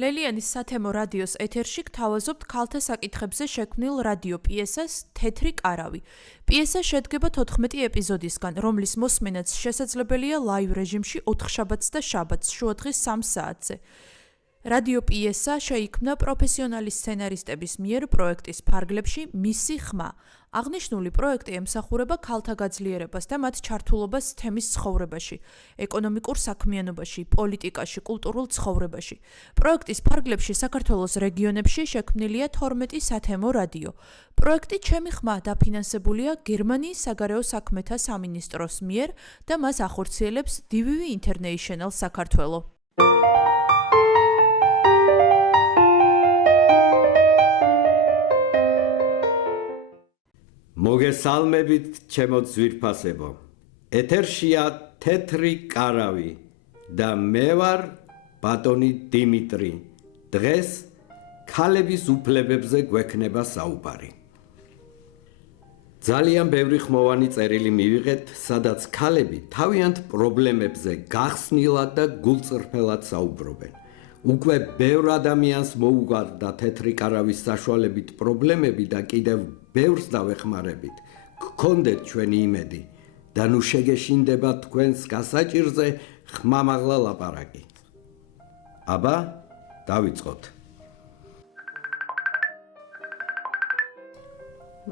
ლელიანის სათემო რადიოს ეთერში გთავაზობთ ქალთა საკითხებზე შექმნილ რადიო პიესას „თეთრი კარავი“. პიესა შედგება 14 ეპიზოდისგან, რომლის მოსმენაც შესაძლებელია ლაივ რეჟიმში 4 შაბათს და შაბათს შუადღის 3 საათზე. რადიო პიესა შეიქმნა პროფესიონალი სცენარისტების მიერ პროექტის ფარგლებში „მისი ხმა“. აღნიშნული პროექტი ემსახურება ქალთა გაძლიერებას და მათ ჩართულობას თემის ცხოვრებაში, ეკონომიკურ საქმიანობაში, პოლიტიკაში, კულტურულ ცხოვრებაში. პროექტის ფარგლებში საქართველოს რეგიონებში შექმნილია 12 სათემო რადიო. პროექტი „ჩემი ხმა“ დაფინანსებულია გერმანიის საგარეო საქმეთა სამინისტროს მიერ და მას ახორციელებს DVV International საქართველო. მოგესალმებით, ჩემო ძვირფასებო. ეთერშია თეთრი კარავი და მე ვარ ბატონი დიმიტრი. დღეს ქალების უფლებებზე გვექნება საუბარი. ძალიან ბევრი ხმოვანი წერილი მივიღეთ, სადაც ქალები თავიანთ პრობლემებზე გახსნილად და გულწრფელად საუბრობენ. უკვე ბევრ ადამიანს მოუგვარდა თეთრი კარავის საშუალებით პრობლემები და კიდევ ბევრს დავეხმარებით. გქონდეთ ჩვენი იმედი და ნუ შეგეშინდება თქვენს გასაჭირზე ხმამაღლა ლაპარაკი. აბა, დავიწყოთ.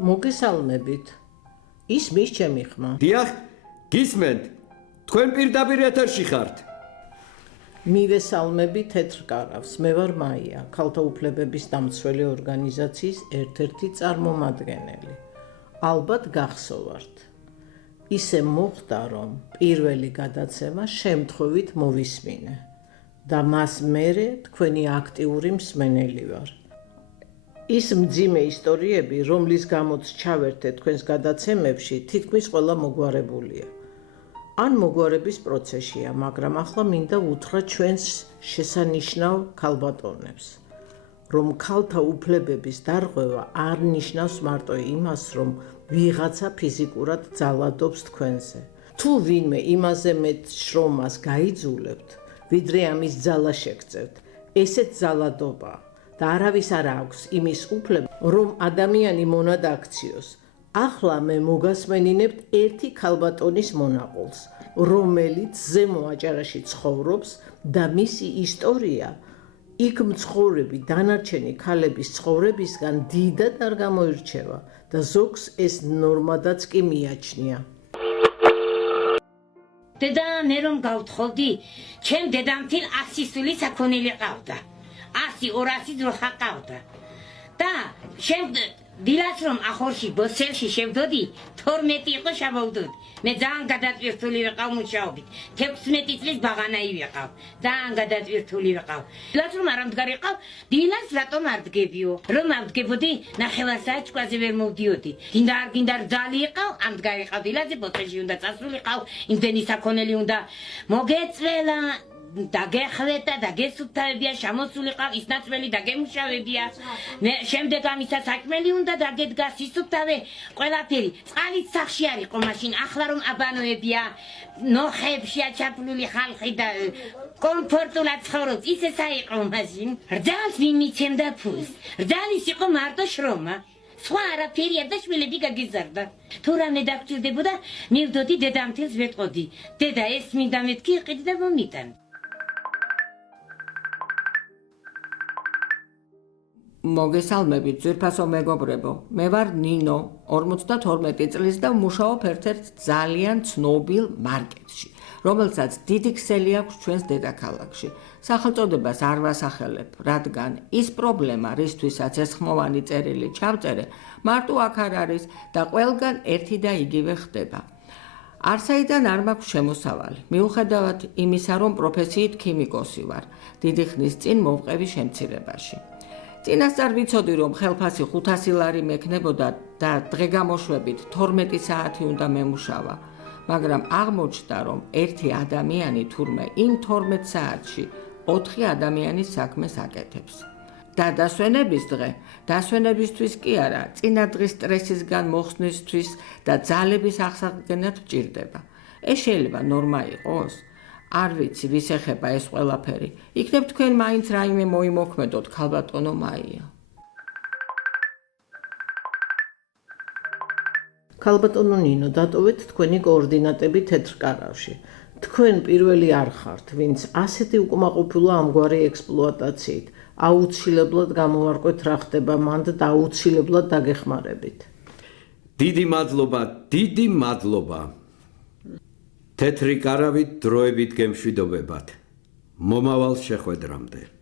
მოგესალმებით. ისმის ჩემი ხმა. დიახ, გისმენთ. თქვენ პირდაპირ ეთერში ხართ. მივესალმები თეთრ კარავს. მე ვარ მაია, ქალთა უფლებების დამცველი ორგანიზაციის ერთ-ერთი წარმომადგენელი. ალბათ გახსოვართ. ისე მოხდა, რომ პირველი გადაცემა შემთხვევით მოვისმინე და მას მერე თქვენი აქტიური მსმენელი ვარ. ის მძიმე ისტორიები, რომლის გამოც ჩავერთე თქვენს გადაცემებში, თითქმის ყველა მოგვარებულია. ან მოგვარების პროცესია, მაგრამ ახლა მინდა უთხრა ჩვენს შესანიშნავ ქალბატონებს, რომ ქალთა უფლებების დარღვევა არ ნიშნავს მარტო იმას, რომ ვიღაცა ფიზიკურად ძალადობს თქვენზე. თუ ვინმე იმაზე მეტ შრომას გაიძულებთ, ვიდრე ამის ძალა შეგწევთ, ესეც ძალადობა და არავის არ აქვს იმის უფლება, რომ ადამიანი მონად აქციოს. ახლა მე მოგასმენინებთ ერთი ქალბატონის მონაყოლს, რომელიც ზემო აჭარაში ცხოვრობს და მისი ისტორია იქ მცხოვრები დანარჩენი ქალების ცხოვრებისგან დიდად არ გამოირჩევა და ზოგს ეს ნორმადაც კი მიაჩნია. დედა, მე რომ გავთხოვდი, ჩემ დედამთილ 100 სული საქონელი ყავდა. 100-200 ძრო ხაყავდა. და დილას რომ ახორში ბოსელში შევდოდი, 12 იყო შაბათი. მე ძალიან გადატვირთული ვიყავ მუშაობით. 16 წლის ბაღანაი ვიყავ. ძალიან გადატვირთული ვიყავ. დილას რომ არ ამდგარიყავ, დილას რატომ არ დგებიო? რომ ამდგებოდი, ნახევარ საათში ვერ მოვდიოდი. გინდა რძალი იყავ, ამდგარიყავ დილაზე ბოსელში უნდა წასულიყავ, იმდენი საქონელი უნდა მოგეწველა. დაგეხვეთა და გესუფთავებია, შემოსულიყავ, ის ნაცვლელი დაგემუშავებია. შემდეგ ამისა საჭმელი უნდა დაგედგა, სისუფთავე, ყველაფერი. წყალიც სახში არ იყო მაშინ, ახლა რომ აბანოებია, ნოხებშია ჩაფლული ხალხი და კომფორტულად ცხოვრობს, ისე საიყო მაშინ. რძალს ვინ მიცემდა ფულს? რძალის იყო მარტო შრომა. სხვა არაფერია და შვილები გაგიზარდა. თუ რამე დაგჭირდებოდა, მივდოდი დედამთილს ვეტყოდი. დედა, ეს მინდა მეთქი იყიდი და მომიტან. მოგესალმებით, ძვირფასო მეგობრებო. მე ვარ ნინო, 52 წლის და ვმუშაობ ერთ-ერთ ძალიან ცნობილ მარკეტში, რომელსაც დიდი ქსელი აქვს ჩვენს დედაქალაქში. სახელწოდებას არ ვასახელებ, რადგან ის პრობლემა, რისთვისაც ეს ხმოვანი წერილი ჩავწერე, მარტო აქ არ არის და ყველგან ერთი და იგივე ხდება. არსაიდან არ მაქვს შემოსავალი, მიუხედავად იმისა, რომ პროფესიით ქიმიკოსი ვარ, დიდი ხნის წინ მოვყევი შემცირებაში. წინასწარ ვიცოდი, რომ ხელფასი 500 ლარი მექნებოდა და დღე-გამოშვებით 12 საათი უნდა მემუშავა, მაგრამ აღმოჩნდა, რომ ერთი ადამიანი თურმე იმ 12 საათში 4 ადამიანის საქმეს აკეთებს. და დასვენების დღე, დასვენებისთვის კი არა, წინა დღის სტრესისგან მოხსნისთვის და ძალების აღსადგენად ვჭირდება. ეს შეიძლება ნორმა იყოს? არ ვიცი, ვის ეხება ეს ყველაფერი. იქნებ თქვენ მაინც რაიმე მოიმოქმედოთ, ქალბატონო მაია. ქალბატონო ნინო, დატოვეთ თქვენი კოორდინატები თეთრკარავში. თქვენ პირველი არ ხართ, ვინც ასეთი უკმაყოფილო ამგვარი ექსპლუატაციით. აუცილებლად გამოვარკვეთ რა ხდება მანდ და აუცილებლად დაგეხმარებით. დიდი მადლობა. თეთრი კარავით დროებით გემშვიდობებათ. მომავალ შეხვედრამდე.